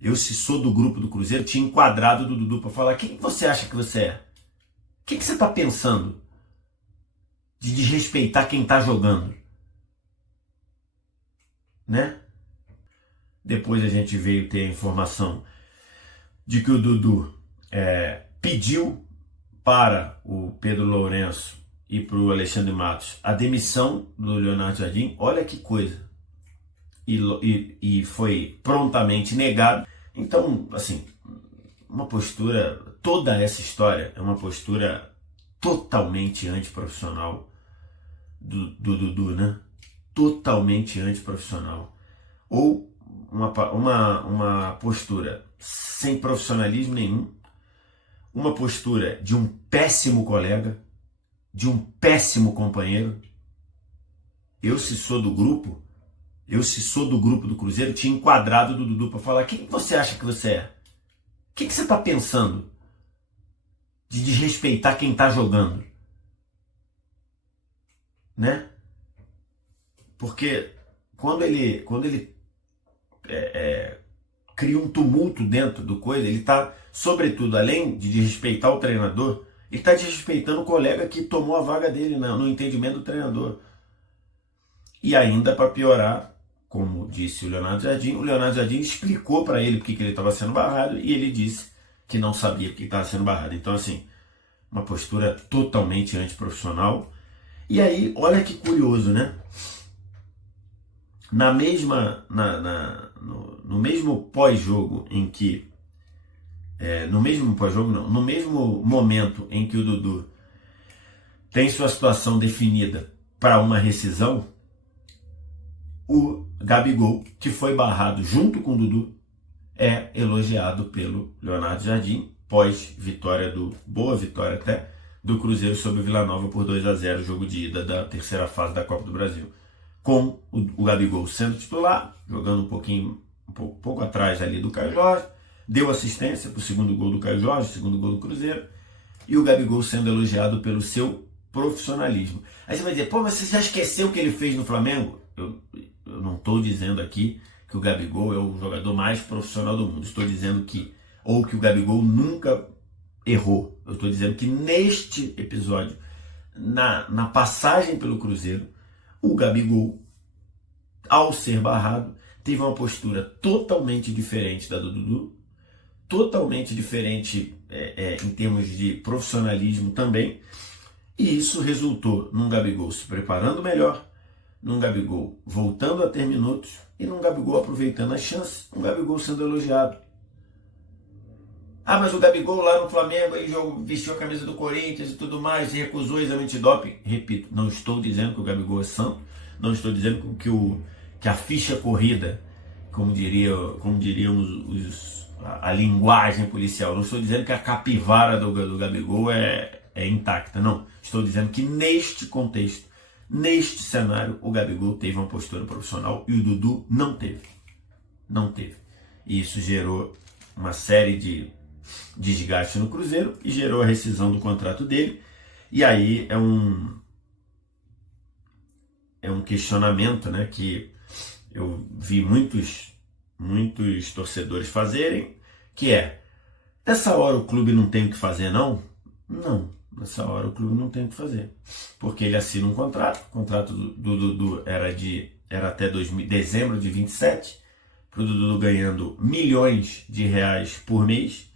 Eu, se sou do grupo do Cruzeiro, tinha enquadrado do Dudu para falar: quem você acha que você é? O que você está pensando de desrespeitar quem está jogando? Né? Depois a gente veio ter a informação de que o Dudu pediu para o Pedro Lourenço e para o Alexandre Matos a demissão do Leonardo Jardim. Olha que coisa. E foi prontamente negado. Então, assim, uma postura, toda essa história é uma postura totalmente antiprofissional do Dudu, né? Totalmente antiprofissional. Ou uma postura sem profissionalismo nenhum, uma postura de um péssimo colega, de um péssimo companheiro. Eu, se sou do grupo do Cruzeiro, tinha enquadrado do Dudu para falar: quem você acha que você é? O que você está pensando de desrespeitar quem está jogando? Né? Porque quando ele cria um tumulto dentro do coisa, ele está, sobretudo, além de desrespeitar o treinador, ele está desrespeitando o colega que tomou a vaga dele no entendimento do treinador. E ainda, para piorar, como disse o Leonardo Jardim explicou para ele porque que ele estava sendo barrado e ele disse que não sabia porque estava sendo barrado. Então, assim, uma postura totalmente antiprofissional. E aí, olha que curioso, né? No mesmo pós-jogo em que no mesmo momento em que o Dudu tem sua situação definida para uma rescisão, o Gabigol, que foi barrado junto com o Dudu, é elogiado pelo Leonardo Jardim pós-vitória boa vitória até, do Cruzeiro sobre o Vila Nova por 2-0, jogo de ida da terceira fase da Copa do Brasil. Com o Gabigol sendo titular, jogando um pouco atrás ali do Caio Jorge, deu assistência para o segundo gol do Caio Jorge, segundo gol do Cruzeiro, e o Gabigol sendo elogiado pelo seu profissionalismo. Aí você vai dizer: pô, mas você já esqueceu o que ele fez no Flamengo? Eu não estou dizendo aqui que o Gabigol é o jogador mais profissional do mundo. Estou dizendo que o Gabigol nunca errou. Eu estou dizendo que neste episódio, na passagem pelo Cruzeiro, o Gabigol, ao ser barrado, teve uma postura totalmente diferente da do Dudu, totalmente diferente em termos de profissionalismo também, e isso resultou num Gabigol se preparando melhor, num Gabigol voltando a ter minutos e num Gabigol aproveitando as chances, um Gabigol sendo elogiado. Ah, mas o Gabigol lá no Flamengo ele vestiu a camisa do Corinthians e tudo mais, e recusou o exame antidoping. Repito, não estou dizendo que o Gabigol é santo, não estou dizendo que a ficha corrida, como diríamos a linguagem policial, não estou dizendo que a capivara do Gabigol é intacta, não. Estou dizendo que neste contexto, neste cenário, o Gabigol teve uma postura profissional e o Dudu não teve. Não teve. E isso gerou uma série de desgaste no Cruzeiro e gerou a rescisão do contrato dele. E aí é um questionamento, né, que eu vi muitos torcedores fazerem, que é: nessa hora o clube não tem o que fazer, não? Não, nessa hora o clube não tem o que fazer, porque ele assina um contrato. O contrato do Dudu era até dezembro de 27, para o Dudu ganhando milhões de reais por mês.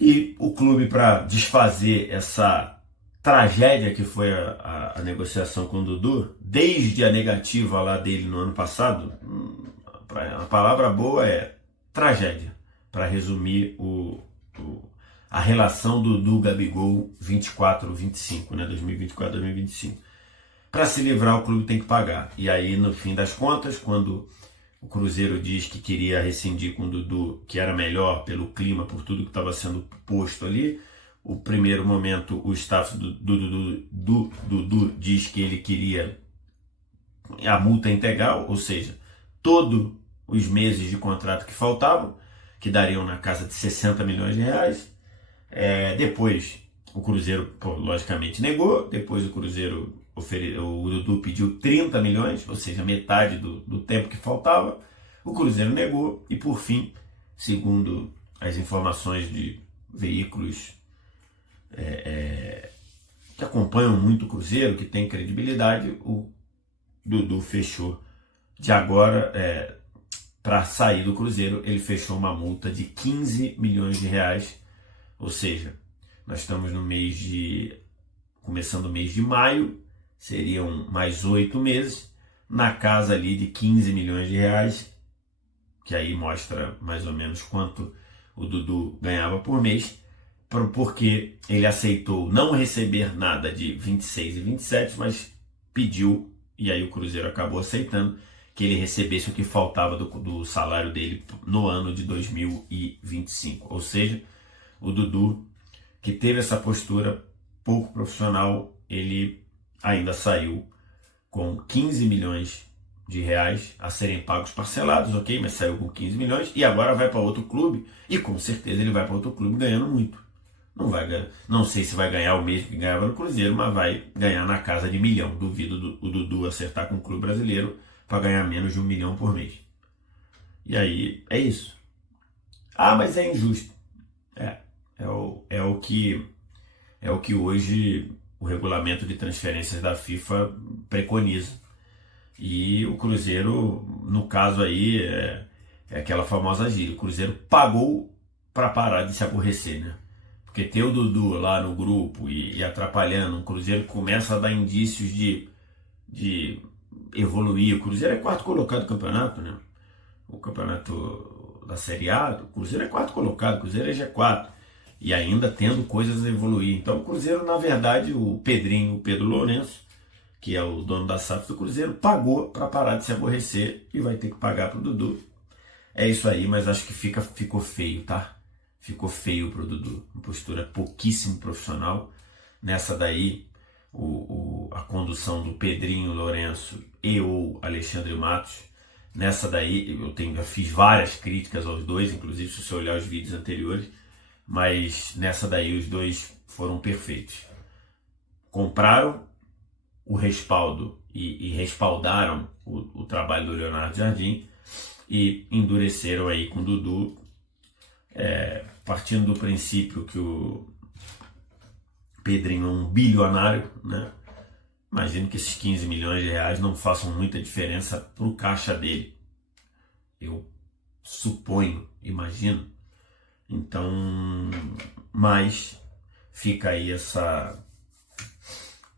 E o clube, para desfazer essa tragédia que foi a negociação com o Dudu, desde a negativa lá dele no ano passado, a palavra boa é tragédia, para resumir a relação do Dudu-Gabigol 24-25, né, 2024-2025. Para se livrar, o clube tem que pagar. E aí, no fim das contas, quando o Cruzeiro diz que queria rescindir com o Dudu, que era melhor pelo clima, por tudo que estava sendo posto ali, o primeiro momento o staff do Dudu diz que ele queria a multa integral, ou seja, todos os meses de contrato que faltavam, que dariam na casa de 60 milhões de reais. Depois o Cruzeiro, logicamente, negou. Depois o Cruzeiro o Dudu pediu 30 milhões, ou seja, metade do tempo que faltava. O Cruzeiro negou e, por fim, segundo as informações de veículos que acompanham muito o Cruzeiro, que tem credibilidade, o Dudu fechou de agora, para sair do Cruzeiro, ele fechou uma multa de 15 milhões de reais, ou seja, nós estamos no começando o mês de maio, seriam mais 8 meses, na casa ali de 15 milhões de reais, que aí mostra mais ou menos quanto o Dudu ganhava por mês, porque ele aceitou não receber nada de 26 e 27, mas pediu, e aí o Cruzeiro acabou aceitando, que ele recebesse o que faltava do salário dele no ano de 2025. Ou seja, o Dudu, que teve essa postura pouco profissional, ele ainda saiu com 15 milhões de reais a serem pagos parcelados, ok? Mas saiu com 15 milhões e agora vai para outro clube e com certeza ele vai para outro clube ganhando muito. Não vai ganhar, não sei se vai ganhar o mesmo que ganhava no Cruzeiro, mas vai ganhar na casa de 1 milhão. Duvido o Dudu acertar com o clube brasileiro para ganhar menos de 1 milhão por mês. E aí é isso. Ah, mas é injusto. É o que hoje o regulamento de transferências da FIFA preconiza. E o Cruzeiro, no caso aí, é aquela famosa gíria. O Cruzeiro pagou para parar de se aborrecer, né? Porque ter o Dudu lá no grupo e atrapalhando, o Cruzeiro começa a dar indícios de evoluir. O Cruzeiro é quarto colocado do campeonato, né? O campeonato da Série A, o Cruzeiro é quarto colocado, o Cruzeiro é G4. E ainda tendo coisas a evoluir. Então o Cruzeiro, na verdade, o Pedro Lourenço, que é o dono da SAF do Cruzeiro, pagou para parar de se aborrecer e vai ter que pagar para o Dudu. É isso aí, mas acho que ficou feio, tá? Ficou feio pro Dudu. Uma postura pouquíssimo profissional. Nessa daí, a condução do Pedrinho Lourenço e o Alexandre Matos. Nessa daí, eu fiz várias críticas aos dois, inclusive se você olhar os vídeos anteriores, mas nessa daí os dois foram perfeitos. Compraram o respaldo e respaldaram o trabalho do Leonardo Jardim e endureceram aí com o Dudu, partindo do princípio que o Pedrinho é um bilionário, né? Imagino que esses 15 milhões de reais não façam muita diferença para o caixa dele. Eu suponho, imagino. Então, mas fica aí essa,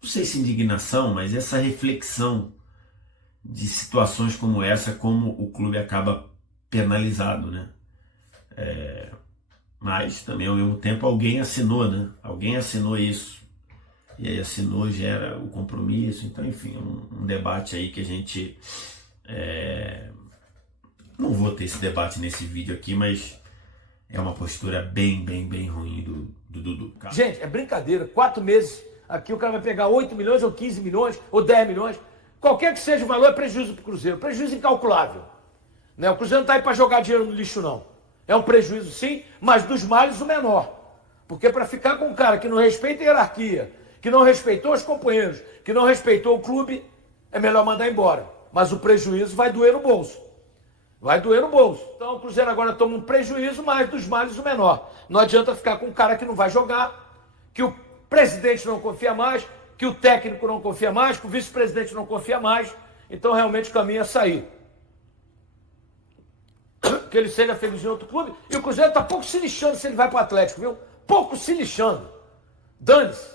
não sei se indignação, mas essa reflexão de situações como essa, como o clube acaba penalizado, né? Mas também ao mesmo tempo alguém assinou, né? Alguém assinou isso. E aí assinou, gera o compromisso. Então, enfim, um debate aí que a gente... Não vou ter esse debate nesse vídeo aqui, mas é uma postura bem ruim do Dudu. Gente, é brincadeira. 4 meses aqui o cara vai pegar 8 milhões ou 15 milhões ou 10 milhões. Qualquer que seja o valor é prejuízo para o Cruzeiro. Prejuízo incalculável. Né? O Cruzeiro não está aí para jogar dinheiro no lixo, não. É um prejuízo sim, mas dos males o menor. Porque para ficar com um cara que não respeita a hierarquia, que não respeitou os companheiros, que não respeitou o clube, é melhor mandar embora. Mas o prejuízo vai doer no bolso. Vai doer no bolso. Então o Cruzeiro agora toma um prejuízo, mas dos males o menor. Não adianta ficar com um cara que não vai jogar, que o presidente não confia mais, que o técnico não confia mais, que o vice-presidente não confia mais. Então realmente o caminho é sair. Que ele seja feliz em outro clube. E o Cruzeiro está pouco se lixando se ele vai para o Atlético, viu? Pouco se lixando. Dane-se.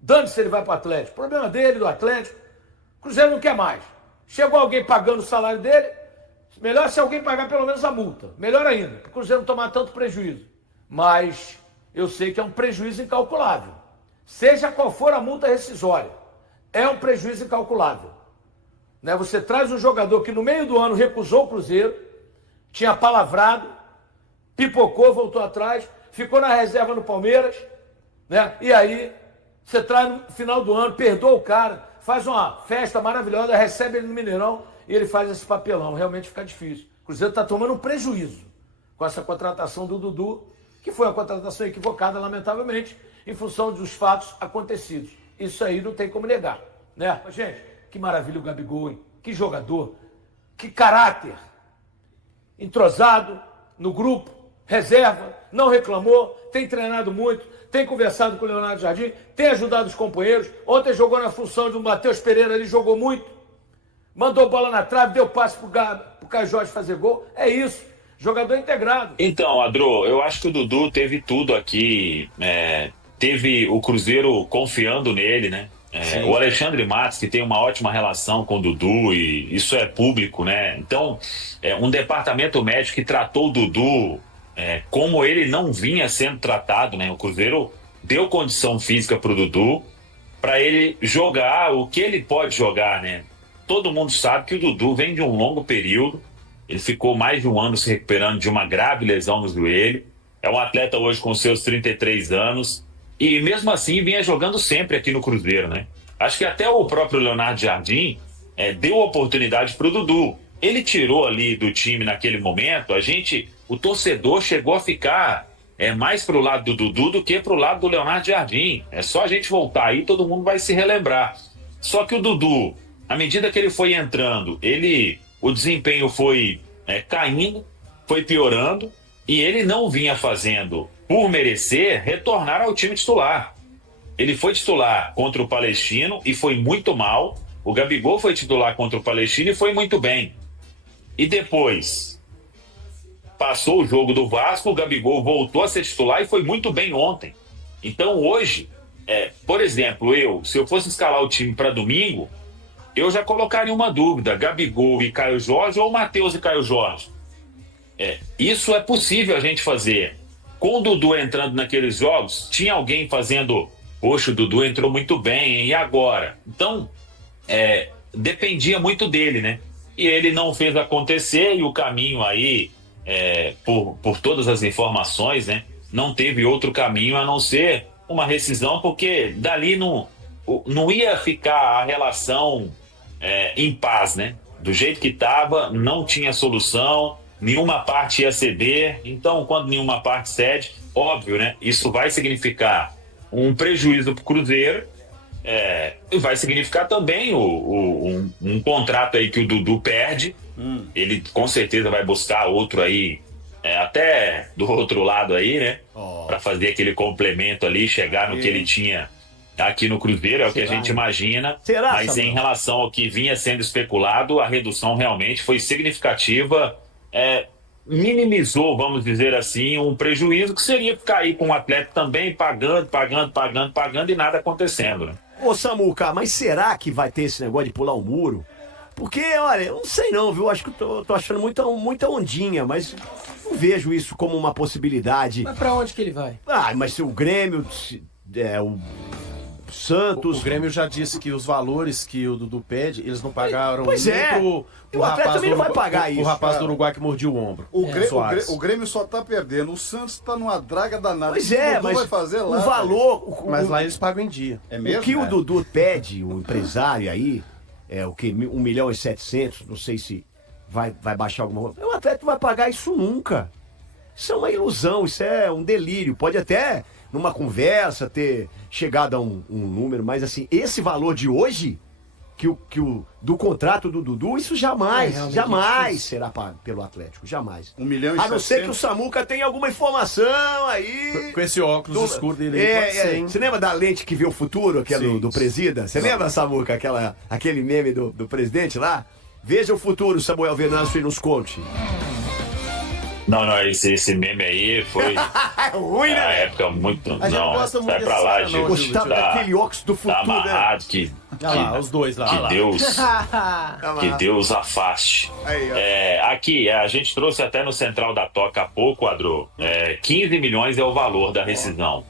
Dane-se se ele vai para o Atlético. Problema dele, do Atlético. O Cruzeiro não quer mais. Chegou alguém pagando o salário dele. Melhor se alguém pagar pelo menos a multa. Melhor ainda, para o Cruzeiro não tomar tanto prejuízo. Mas eu sei que é um prejuízo incalculável. Seja qual for a multa rescisória, é um prejuízo incalculável. Né? Você traz um jogador que no meio do ano recusou o Cruzeiro, tinha palavrado, pipocou, voltou atrás, ficou na reserva no Palmeiras, né? E aí você traz no final do ano, perdoa o cara, faz uma festa maravilhosa, recebe ele no Mineirão e ele faz esse papelão. Realmente fica difícil. O Cruzeiro está tomando um prejuízo com essa contratação do Dudu, que foi uma contratação equivocada, lamentavelmente, em função dos fatos acontecidos. Isso aí não tem como negar, né? Mas, gente, que maravilha o Gabigol, hein? Que jogador, que caráter, entrosado no grupo, reserva, não reclamou, tem treinado muito, tem conversado com o Leonardo Jardim, tem ajudado os companheiros. Ontem jogou na função do Matheus Pereira, ele jogou muito, mandou bola na trave, deu passe pro Caio Jorge fazer gol. É isso, jogador integrado. Então, Adro, eu acho que o Dudu teve tudo aqui, teve o Cruzeiro confiando nele, né? O Alexandre Matos, que tem uma ótima relação com o Dudu, e isso é público, né? Então, um departamento médico que tratou o Dudu como ele não vinha sendo tratado, né? O Cruzeiro deu condição física para o Dudu, para ele jogar o que ele pode jogar, né? Todo mundo sabe que o Dudu vem de um longo período, ele ficou mais de um ano se recuperando de uma grave lesão no joelho, é um atleta hoje com seus 33 anos, e mesmo assim vinha jogando sempre aqui no Cruzeiro, né? Acho que até o próprio Leonardo Jardim deu oportunidade para o Dudu. Ele tirou ali do time naquele momento, o torcedor chegou a ficar mais pro lado do Dudu do que pro lado do Leonardo Jardim. É só a gente voltar aí, todo mundo vai se relembrar. Só que o Dudu, à medida que ele foi entrando, o desempenho foi caindo, foi piorando, e ele não vinha fazendo, por merecer, retornar ao time titular. Ele foi titular contra o Palestino e foi muito mal. O Gabigol foi titular contra o Palestino e foi muito bem. E depois passou o jogo do Vasco, o Gabigol voltou a ser titular e foi muito bem ontem. Então hoje, por exemplo, se eu fosse escalar o time para domingo, eu já colocaria uma dúvida: Gabigol e Caio Jorge ou Matheus e Caio Jorge? Isso é possível a gente fazer. Com o Dudu entrando naqueles jogos, tinha alguém fazendo: poxa, o Dudu entrou muito bem, hein? E agora? Então, dependia muito dele, né? E ele não fez acontecer, e o caminho aí, por todas as informações, né? Não teve outro caminho a não ser uma rescisão, porque dali não ia ficar a relação em paz, né? Do jeito que estava, não tinha solução, nenhuma parte ia ceder. Então, quando nenhuma parte cede, óbvio, né? Isso vai significar um prejuízo para o Cruzeiro, e vai significar também um contrato aí que o Dudu perde. Ele com certeza vai buscar outro aí, até do outro lado aí, né? Para fazer aquele complemento ali, chegar no que ele tinha aqui no Cruzeiro, é o que a gente imagina. Mas Samuel, em relação ao que vinha sendo especulado, a redução realmente foi significativa, minimizou, vamos dizer assim, um prejuízo que seria ficar aí com o atleta também pagando e nada acontecendo, né? Ô Samuca, mas será que vai ter esse negócio de pular o muro? Porque, olha, eu não sei não, viu? Acho que eu tô achando muita ondinha, mas não vejo isso como uma possibilidade. Mas pra onde que ele vai? Mas se o Grêmio, o Santos... O Grêmio já disse que os valores que o Dudu pede, eles não pagaram o atleta também não vai pagar isso. O rapaz do Uruguai que mordia o ombro. O Grêmio só tá perdendo. O Santos tá numa draga danada. Pois é, o Dudu mas vai fazer lá, o valor... Mas lá eles pagam em dia. É mesmo? O que o Dudu pede, o empresário aí, o que? 1.700.000, não sei se vai baixar alguma coisa. O atleta não vai pagar isso nunca. Isso é uma ilusão, isso é um delírio. Pode até, numa conversa, ter chegado a um número, mas assim, esse valor de hoje, do contrato do Dudu, isso jamais será pago pelo Atlético, jamais. 1 milhão e a não ser que o Samuca tenha alguma informação aí. Com esse óculos escuro dele aí, pode ser, hein? Você lembra da lente que vê o futuro, aquela do presida? Você lembra, Samuca, aquele meme do presidente lá? Veja o futuro, Samuel Venâncio, e nos conte. Não, esse meme aí foi ruim, né? na época muito... A gente não gosta muito sai pra desse lá, cara, gente. Gostava daquele óculos do futuro, tá amarrado, né? Olha lá, os dois lá. Que Deus afaste. Aqui, a gente trouxe até no Central da Toca há pouco, Adro, 15 milhões é o valor da rescisão.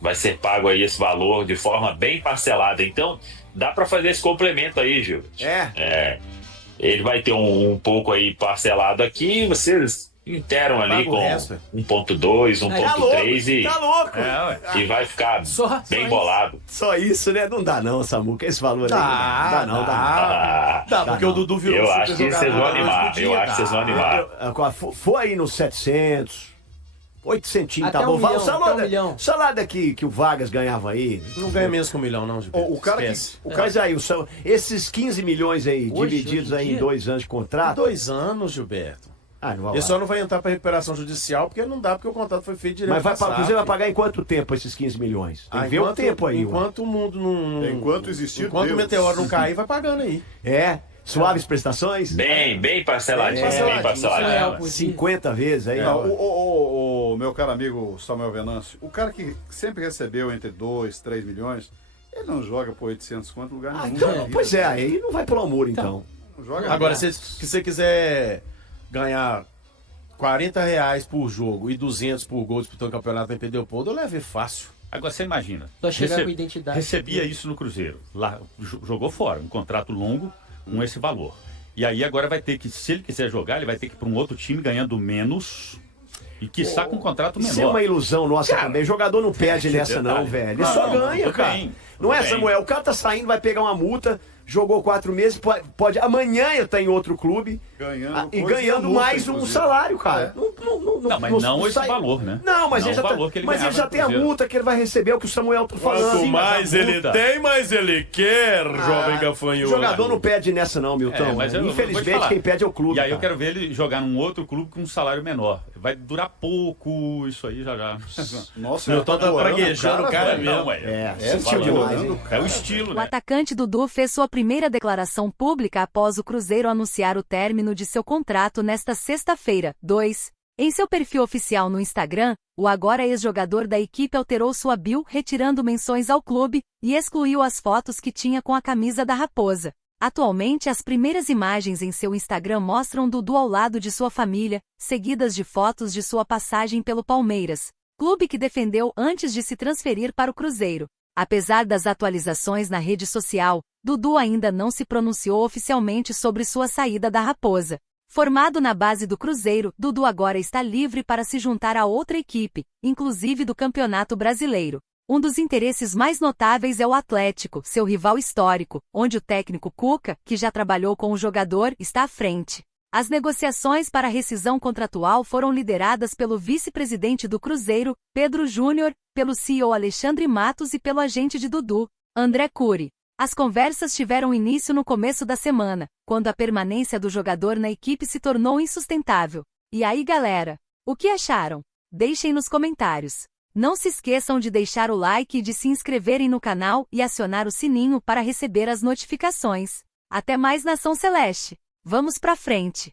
Vai ser pago aí esse valor de forma bem parcelada. Então, dá pra fazer esse complemento aí, Gil. Ele vai ter um pouco aí parcelado aqui, vocês interam ali com 1.2, 1.3 e... Tá louco! E vai ficar bem bolado. Só isso, né? Não dá não, Samuca. Esse valor aí não dá. Dá, porque o Dudu virou... Eu acho que vocês vão animar. Foi aí nos 700, 800, até tá bom. Um milhão. Salada que o Vargas ganhava aí. Não ganha menos que 1 milhão, não, Gilberto. Mas aí, esses 15 milhões aí, Hoje divididos aí em em dia? 2 anos de contrato. 2 anos, Gilberto. Ah, não vai Ele lá. só não vai entrar pra recuperação judicial porque não dá, porque o contrato foi feito direto. Mas o pra Cruzeiro vai SAF. pagar em quanto tempo esses 15 milhões? Tem que ver o Enquanto- tempo aí. ué. Enquanto o mundo não. Enquanto existir Enquanto Deus. o meteoro não cair, vai pagando aí. Suaves prestações? Bem parceladinho, bem parceladinho. 50 vezes aí. Não, o meu caro amigo Samuel Venâncio, o cara que sempre recebeu entre 2, 3 milhões, ele não joga por 800 conto em lugar nenhum. Então, pois é, aí não vai pelo amor, então. Não joga Agora, nada. se você quiser ganhar R$ 40 por jogo e 200 por gol disputando o campeonato para perder o ponto, eu levei fácil. Agora você imagina. Só chegar com identidade. Recebia isso no Cruzeiro. Lá, jogou fora, um contrato longo com esse valor. E aí agora vai ter que, se ele quiser jogar, ele vai ter que ir para um outro time ganhando menos e quiçá com um contrato menor. Isso é uma ilusão nossa também. Jogador não perde nessa não, detalhe. velho. Ele só ganha, tudo cara. bem, Não é, tudo bem. Samuel? O cara tá saindo, vai pegar uma multa, jogou 4 meses, pode amanhã ele tá em outro clube Ganhando e coisa ganhando multa, mais um inclusive. salário, cara. Não, mas não esse valor, né? Não, mas Não ele já, o valor que ele mas ele ganhava já no tem a Cruzeiro. multa que ele vai receber, é o que o Samuel tá falando. Quanto mais ele tem, mais ele quer, O jogador não perde nessa não, Milton. mas eu vou te Infelizmente falar. quem perde é o clube. E aí eu cara. quero ver ele jogar num outro clube com um salário menor. Vai durar pouco isso aí já. Nossa, Milton tá adorando praguejando o cara velho. mesmo. Não, Sentiu demais, hein? É o estilo, O né? atacante Dudu fez sua primeira declaração pública após o Cruzeiro anunciar o término de seu contrato nesta sexta-feira, 2. Em seu perfil oficial no Instagram, o agora ex-jogador da equipe alterou sua bio, retirando menções ao clube, e excluiu as fotos que tinha com a camisa da Raposa. Atualmente, as primeiras imagens em seu Instagram mostram Dudu ao lado de sua família, seguidas de fotos de sua passagem pelo Palmeiras, clube que defendeu antes de se transferir para o Cruzeiro. Apesar das atualizações na rede social, Dudu ainda não se pronunciou oficialmente sobre sua saída da Raposa. Formado na base do Cruzeiro, Dudu agora está livre para se juntar a outra equipe, inclusive do Campeonato Brasileiro. Um dos interesses mais notáveis é o Atlético, seu rival histórico, onde o técnico Cuca, que já trabalhou com o jogador, está à frente. As negociações para a rescisão contratual foram lideradas pelo vice-presidente do Cruzeiro, Pedro Júnior, pelo CEO Alexandre Matos e pelo agente de Dudu, André Cury. As conversas tiveram início no começo da semana, quando a permanência do jogador na equipe se tornou insustentável. E aí, galera? O que acharam? Deixem nos comentários. Não se esqueçam de deixar o like e de se inscreverem no canal e acionar o sininho para receber as notificações. Até mais, Nação Celeste! Vamos pra frente!